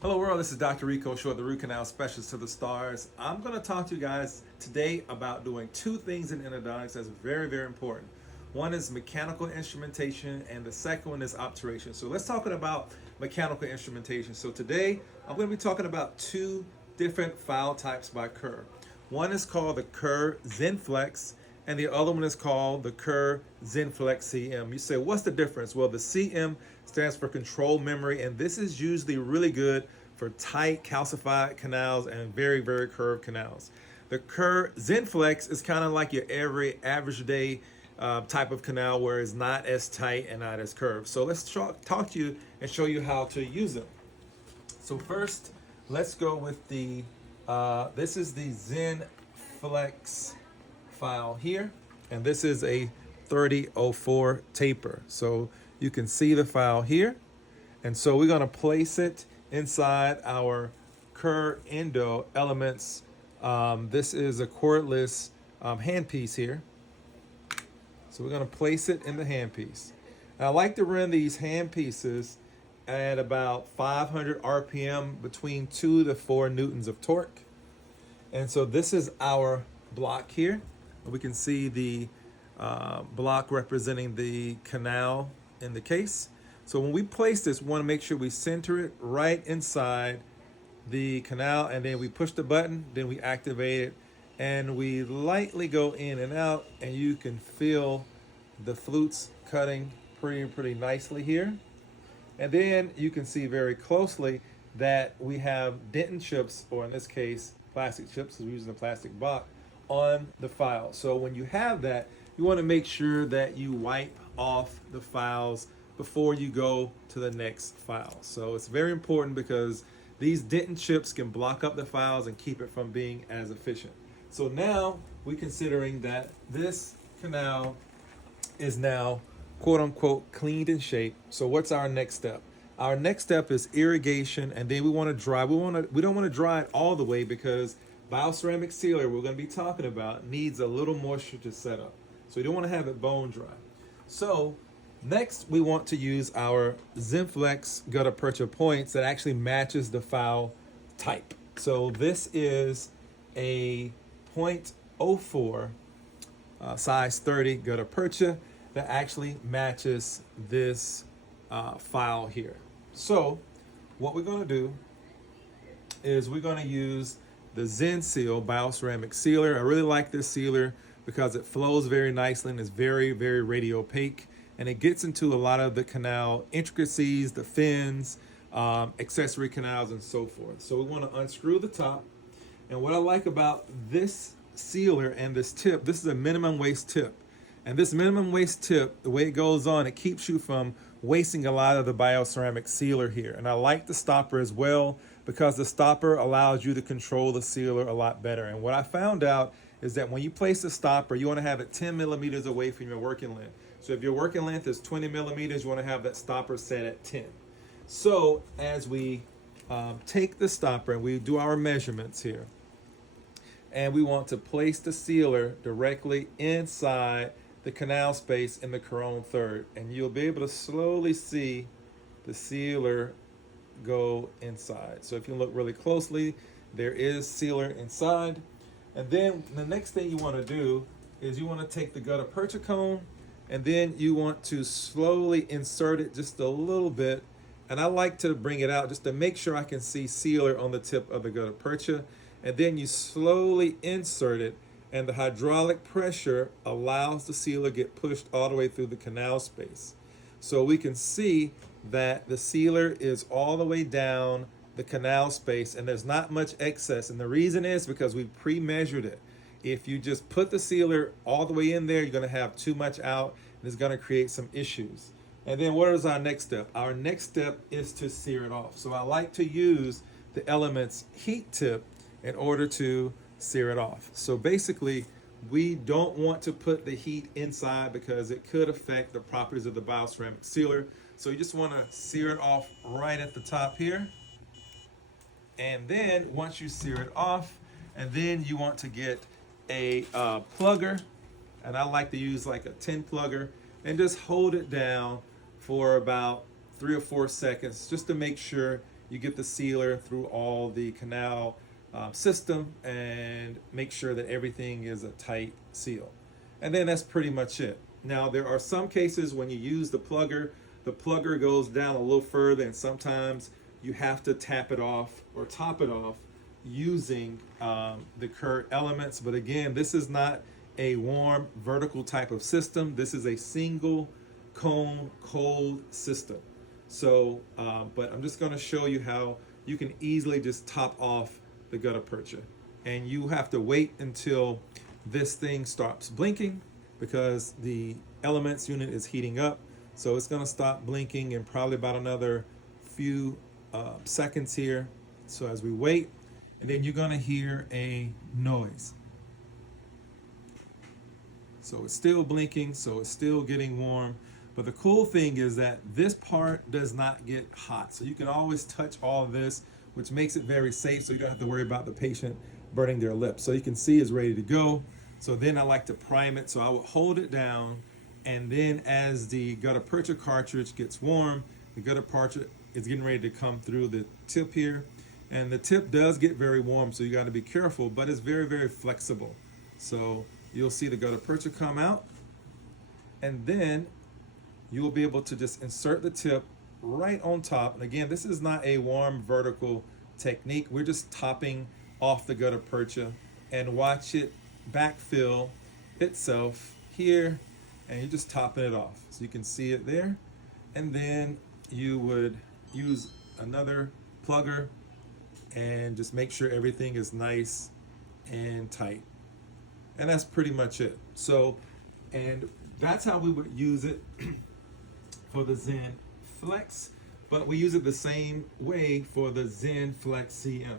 Hello world, this is Dr. Rico, the root canal specialist to the stars. I'm going to talk to you guys today about doing two things in endodontics that's very, very important. One is mechanical instrumentation and the second one is obturation. So let's talk about mechanical instrumentation. So today I'm going to be talking about two different file types by Kerr. One is called the Kerr ZenFlex and the other one is called the Kerr ZenFlex CM. You say, what's the difference? Well, the CM stands for control memory, and this is usually really good for tight calcified canals and very, very curved canals. The Kerr ZenFlex is kind of like your every average day type of canal where it's not as tight and not as curved. So let's talk to you and show you how to use them. So first, let's go with the, this is the ZenFlex file here, and this is a 3004 taper. So you can see the file here, and so we're going to place it inside our Kerr Endo Elements. This is a cordless handpiece here, so we're going to place it in the handpiece. And I like to run these handpieces at about 500 RPM, between 2 to 4 newtons of torque. And so this is our block here. We can see the block representing the canal in the case. So when we place this, we want to make sure we center it right inside the canal, and then we push the button, then we activate it, and we lightly go in and out, and you can feel the flutes cutting pretty nicely here. And then you can see very closely that we have dentin chips, or in this case, plastic chips, because we're using a plastic block, on the file. So when you have that, you want to make sure that you wipe off the files before you go to the next file. So it's very important because these dentin chips can block up the files and keep it from being as efficient. So now we're considering that this canal is now quote unquote cleaned in shape. So what's our next step? Our next step is irrigation, and then we want to dry. We don't want to dry it all the way because bioceramic sealer we're going to be talking about needs a little moisture to set up. So you don't want to have it bone dry. So next we want to use our ZenFlex gutta percha points that actually matches the file type. So this is a .04 size 30 gutta percha that actually matches this file here. So what we're going to do is we're going to use the Zen Seal bioceramic sealer. I really like this sealer because it flows very nicely and is very, very radiopaque, and it gets into a lot of the canal intricacies, the fins, accessory canals, and so forth. So we want to unscrew the top, and what I like about this sealer and this tip, this is a minimum waste tip. And this minimum waste tip, the way it goes on, it keeps you from wasting a lot of the bioceramic sealer here. And I like the stopper as well because the stopper allows you to control the sealer a lot better. And what I found out is that when you place the stopper, you want to have it 10 millimeters away from your working length. So if your working length is 20 millimeters, you want to have that stopper set at 10. So as we take the stopper and we do our measurements here, and we want to place the sealer directly inside the canal space in the Corone third, and you'll be able to slowly see the sealer go inside. So if you look really closely, there is sealer inside. And then the next thing you want to do is you want to take the gutta percha cone, and then you want to slowly insert it just a little bit. And I like to bring it out just to make sure I can see sealer on the tip of the gutta percha. And then you slowly insert it, and the hydraulic pressure allows the sealer get pushed all the way through the canal space. So we can see that the sealer is all the way down the canal space and there's not much excess. And the reason is because we pre-measured it. If you just put the sealer all the way in there, you're going to have too much out and it's going to create some issues. And then what is our next step? Our next step is to sear it off. So I like to use the Elements heat tip in order to sear it off. So basically, we don't want to put the heat inside because it could affect the properties of the bioceramic sealer. So you just want to sear it off right at the top here. And then once you sear it off, and then you want to get a plugger, and I like to use like a 10 plugger, and just hold it down for about 3 or 4 seconds just to make sure you get the sealer through all the canal system and make sure that everything is a tight seal. And then that's pretty much it. Now, there are some cases when you use the plugger goes down a little further, and sometimes you have to tap it off or top it off using the Kerr elements. But again, this is not a warm vertical type of system. This is a single cone cold system. So, but I'm just going to show you how you can easily just top off the gutta percha. And you have to wait until this thing starts blinking because the elements unit is heating up. So it's going to stop blinking in probably about another few seconds here. So as we wait, and then you're going to hear a noise. So it's still blinking, so it's still getting warm. But the cool thing is that this part does not get hot. So you can always touch all of this, which makes it very safe, so you don't have to worry about the patient burning their lips. So you can see it's ready to go. So then I like to prime it. So I would hold it down, and then as the gutta percha cartridge gets warm, the gutta percha is getting ready to come through the tip here. And the tip does get very warm, so you got to be careful, but it's very, very flexible. So you'll see the gutta percha come out, and then you will be able to just insert the tip right on top. And again, this is not a warm vertical technique. We're just topping off the gutta percha and watch it backfill itself here, and you're just topping it off. So you can see it there. And then you would use another plugger and just make sure everything is nice and tight. And that's pretty much it. So, and that's how we would use it for the Zen Flex, but we use it the same way for the Zen Flex CM.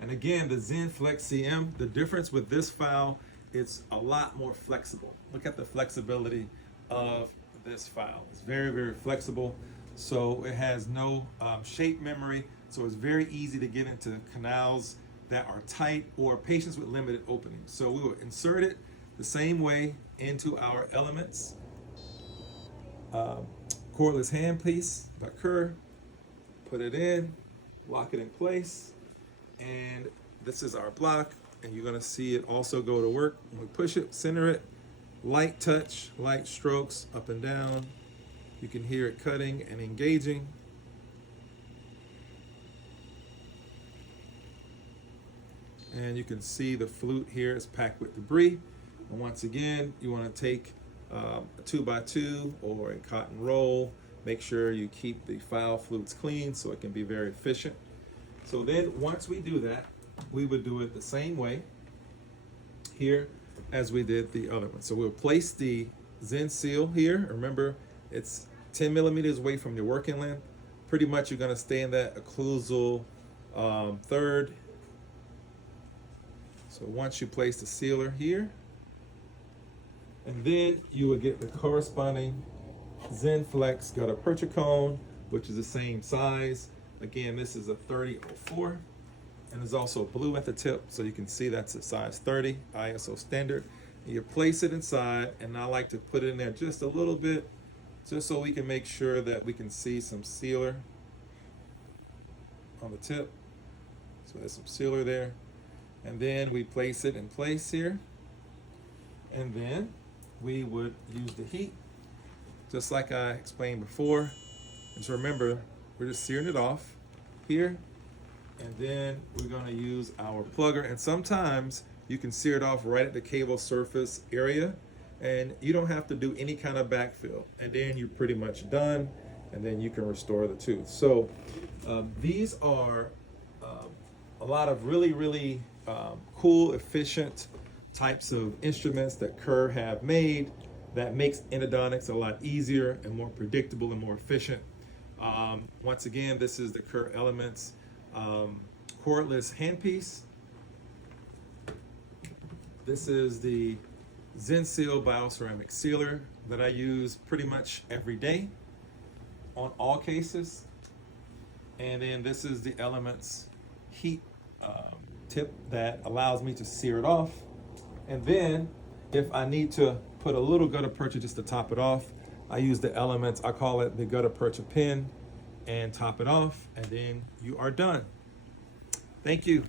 And again, the Zen Flex CM, the difference with this file, it's a lot more flexible. Look at the flexibility of this file. It's very, very flexible. So it has no shape memory. So it's very easy to get into canals that are tight or patients with limited openings. So we will insert it the same way into our elements. Cordless handpiece by Kerr. Put it in, lock it in place, and this is our block, and you're gonna see it also go to work. When we push it, center it, light touch, light strokes up and down. You can hear it cutting and engaging. And you can see the flute here is packed with debris. And once again, you want to take a 2x2 or a cotton roll. Make sure you keep the file flutes clean so it can be very efficient. So then once we do that, we would do it the same way here as we did the other one. So we'll place the Zen seal here. Remember, it's 10 millimeters away from your working length. Pretty much you're going to stay in that occlusal third. So once you place the sealer here, and then you would get the corresponding Zen Flex gutta percha cone, which is the same size. Again, this is a 3004, and there's also blue at the tip, so you can see that's a size 30 ISO standard. And you place it inside, and I like to put it in there just a little bit, just so we can make sure that we can see some sealer on the tip. So there's some sealer there. And then we place it in place here. And then we would use the heat, just like I explained before. And so remember, we're just searing it off here. And then we're gonna use our plugger. And sometimes you can sear it off right at the cable surface area, and you don't have to do any kind of backfill. And then you're pretty much done, and then you can restore the tooth. So these are a lot of really cool, efficient types of instruments that Kerr have made that makes endodontics a lot easier and more predictable and more efficient. Once again, this is the Kerr Elements cordless handpiece. This is the Zen Seal bioceramic sealer that I use pretty much every day on all cases. And then this is the Elements heat tip that allows me to sear it off. And then if I need to put a little gutta percha just to top it off, I use the Elements, I call it the gutta percha pin, and top it off, and then you are done. Thank you.